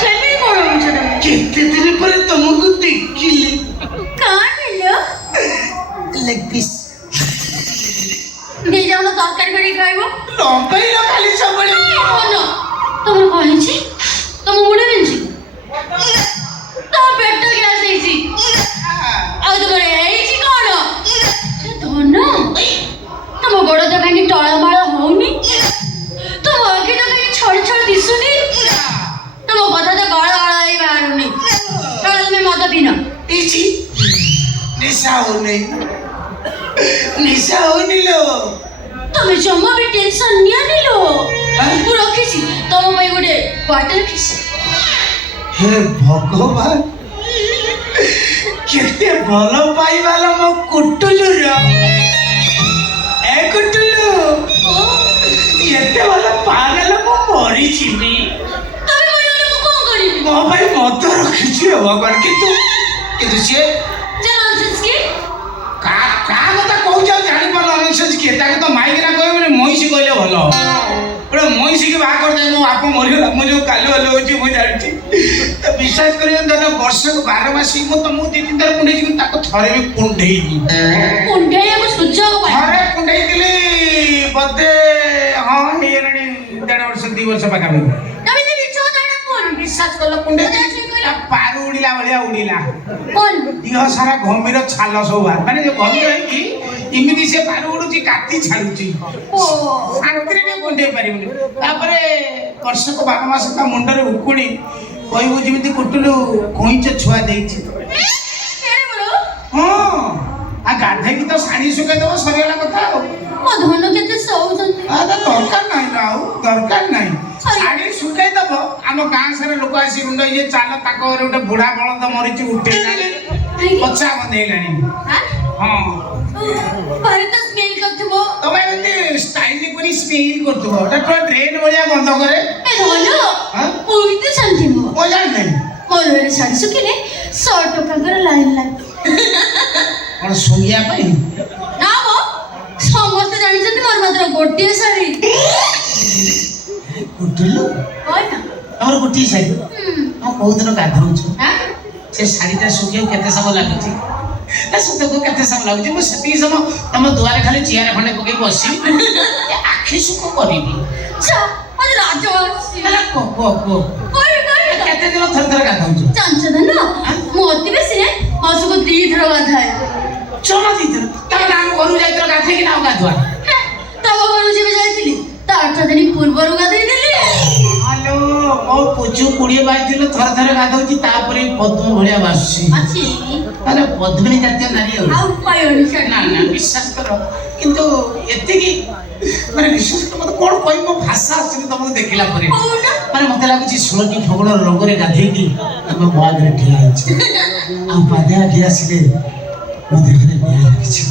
ସେମିତି କଣ ହଉଛ ତମେ? କେତେ ଦିନ ପରେ ତମକୁ ଦେଖିଲି। କାଣ ହେଲ? ଲେଗ ପିସ୍ ନେଇ ଯାଉନ ତରକାରୀ କରି ଖାଇବ। ଲମ୍ବାଇଲ ଖାଲି ସବୁବେଳେ। କଣ ତମର କଣ ହେଇଛି? ତମ ମୁଣ୍ଡ ବିନ୍ଧୁଛି? ତମ ପେଟ ଗ୍ୟାସ୍ ହେଇଛି? ଆଉ ତମର ହେଇଛି କଣ? ସେ ଧନ ତମ ଗୋଡ଼ ତ କାହିଁକି ଟଳମାଳ ହଉନି? ତମ ଆଖି ତ କାହିଁକି ଛଳ ଛଳ ଦିଶୁନି? ତମ କଥା ତ ଗଳ ଗଳ ହେଇ ବାହାରୁନି। ତମେ ମଦ ପିନ? ପିଇଛି। ନିଶା ହଉନି। ନିଶା ହଉନି ଲୋ। ତମେ ଜମା ବି ଟେନସନ୍ ନିଅନି ଲୋ। ମୁଁ ରଖିଛି ତମ ପାଇଁ ଗୋଟେ କ୍ୱାର୍ଟର କିସ୍। ହେ ଭଗବାନ, କେତେ ଭଲ ପାଇବାଲ ମୋ କୁଟୁଲୁର। ଏ କୁଟୁଲୁ, ଏତେ ଭଲ ପାଗଲ ମୁଁ ମରିଯିବି। ତମେ ମରିଗଲେ ମୁଁ କଣ କରିବି? ମୋ ପାଇଁ ମଦ ରଖିଛି ଭଗବାନ। କିନ୍ତୁ ସିଏ ଯେ ନନ୍ସେନ୍ସ କିଏ? କାହା କଥା କହୁଛ ଆଉ ଜାଣିପାରୁନ? ନନ୍ସେନ୍ସ କିଏ? ତାକୁ ତ ମାଇକିନା କହିବ ମାନେ ମଇଁଷି କହିଲେ ଭଲ। ଗୋଟେ ମଇଁଷିକି ବାହା କରିଦେବେ। ମୋ ବାପ ମରିଗଲା, ମୁଁ ଯୋଉ କାଲୁ ହଲ ହଉଛି ମୁଁ ଜାଣିଛି। ତ ବିଶ୍ୱାସ କରିବେନି, ଧର ବର୍ଷକୁ 12 ମାସ ମୁଁ ତମକୁ 2-3 ଥର କୁଣ୍ଡେଇଛି, କିନ୍ତୁ ତାକୁ ଥରେ ବି କୁଣ୍ଡେଇନି। କୁଣ୍ଡେଇବାକୁ ସୁଯୋଗ ପାଇ ଥରେ କୁଣ୍ଡେଇଥିଲି ବୋଧେ, ହଁ ହେଇଗଲାଣି 1.5 ବର୍ଷ 2 ବର୍ଷ ପାଖାପାଖି। ତମେ ତ ମିଛ କଥା କୁହନି। ବିଶ୍ୱାସ କଲ କୁଣ୍ଡେଇଥିଲି, ପାରୁ ଉଡ଼ିଲା ଭଳିଆ ଉଡ଼ିଲା। କଣ? ଦେହ ସାରା ଘମିର ଛାଲ ସବୁ ବାହାରେ। ମାନେ ଯୋଉ ଘମିର ହେଇକି ଏମିତି ସେ ପାରୁ ଉଡୁଛି, କାଟି ଛାଡୁଛି। ଶାନ୍ତିରେ ଟିକେ କୁଣ୍ଡେଇ ପାରିବୁନି। ତାପରେ ବର୍ଷକୁ 12 ମାସ ତା ମୁଣ୍ଡରେ ଉକୁଣି କହିବୁ ଯେମିତି କୁଟୁଲୁ କଇଁଚ ଛୁଆ ଦେଇଛି। ହଁ, ଆଉ ଗାଧେଇକି ତ ଶାଢୀ ଶୁଖେଇ ଦବ, ସରିଗଲା କଥା ଆଉ। ମୋ ଧନ କେତେ ସହୁଛନ୍ତି? ଦରକାର ନାହିଁ ନା, ଆଉ ଦରକାର ନାହିଁ। ଶାଢୀ ଶୁଖେଇ ଦବ, ଆମ ଗାଁ ସାରା ଲୋକ ଆସି ରୁଣ୍ଡ ଇଏ ଚାଲ ତାଙ୍କ ଘରେ ଗୋଟେ ବୁଢା ବଳଦ ମରିଛି ଉଠେଇଲାଣି, ପଛା ବନ୍ଧେଇଲାଣି। ହଁ, ଘରେ ତ ସ୍ମେଲ କରୁଥିବ। ତମେ ଏମିତି ଷ୍ଟାଇଲ କରି ସ୍ମେଲ କରୁଥିବ, ଏଟା ପୁରା ଡ୍ରେନ୍ ଭଳିଆ ଗନ୍ଧ କରେ। ଏ ଧନ ମୁଁ କେତେ ଶାନ୍ତି ମୋ। ମୁଁ ଜାଣିନି ମୋର ଏଠି ଶାଢୀ ଶୁଖିଲେ 100 ଟଙ୍କାର ଲାଇନ୍ ଲାଗେ। କଣ ଶୁଣିବା ପାଇଁ? ନା ମ, ସମସ୍ତେ ଜାଣିଛନ୍ତି ମୋର ମାତ୍ର ଗୋଟିଏ ଶାଢୀ। କୁଟୁଲୁ, କଇନା ତମର ଗୋଟିଏ ଶାଢୀ? ହଁ, କୋଉଦିନ ଗାଧଉଛୁ? ସେ ଶାଢୀଟା ଶୁଖିବାକୁ କେତେ ସମୟ ଲାଗୁଛି? ନା ସତକୁ କେତେ ସମୟ ଲାଗୁଛି? ମୁଁ ସେତିକି ସମୟ ତମ ଦୁଆରେ ଖାଲି ଚିଆର ଖଣ୍ଡେ ପକେଇ ବସିବି, ଆଖି ସୁଖ କରିବି। ମତେ ଲାଜ ଆସୁଛି। କେତେ ଦିନ ଥରେ ଥରେ ଗାଧଉଛୁ? ଜାଣିଛ ନା, ମୁଁ ଅତି ବେଶୀରେ ମାସକୁ 2 ଥର ଗାଧାଏ। ଜମା 2 ଥର? ତାହେଲେ ଆମ ଘରକୁ ଯାଇଥିଲ ଗାଧେଇକି ନା ଆଉ ଗାଧୁଆ? ତମ ଘରକୁ ଯେବେ ଯାଇଥିଲି ତା 8 ଦିନ ପୂର୍ବରୁ ଗାଧେଇ ଦେଲି। ହ୍ୟାଲୋ, ମୋ ପୁଚୁ 20 ବାଜିଥିଲ ଥରେ ଥରେ ଗାଧଉଛି, ତାପରେ ପଦ୍ମ ଭଳିଆ ବାସୁଛି। ତାହେଲେ ପଦ୍ମିନୀ ଜାତୀୟ ନାରୀ ଆଉ। ନା ନା, ବିଶ୍ୱାସ କର, କିନ୍ତୁ ଏତିକି ମାନେ ବିଶ୍ୱାସ କର, ମତେ କଣ କହିବି, ମୋ ଭାଷା ଆସୁନି ତମକୁ ଦେଖିଲା ପରେ। ମାନେ ମତେ ଲାଗୁଛି 16ଟି ଫଗୁଣର ରଙ୍ଗରେ ଗାଧେଇକି ତମେ ମୋ ଆଗରେ ଠିଆ ହେଇଛି, ଆଉ ପାଦେ ଆଗେ ଆସିଲେ ମୋ ଦେହରେ ନିଆଁ ଲାଗିଯିବ।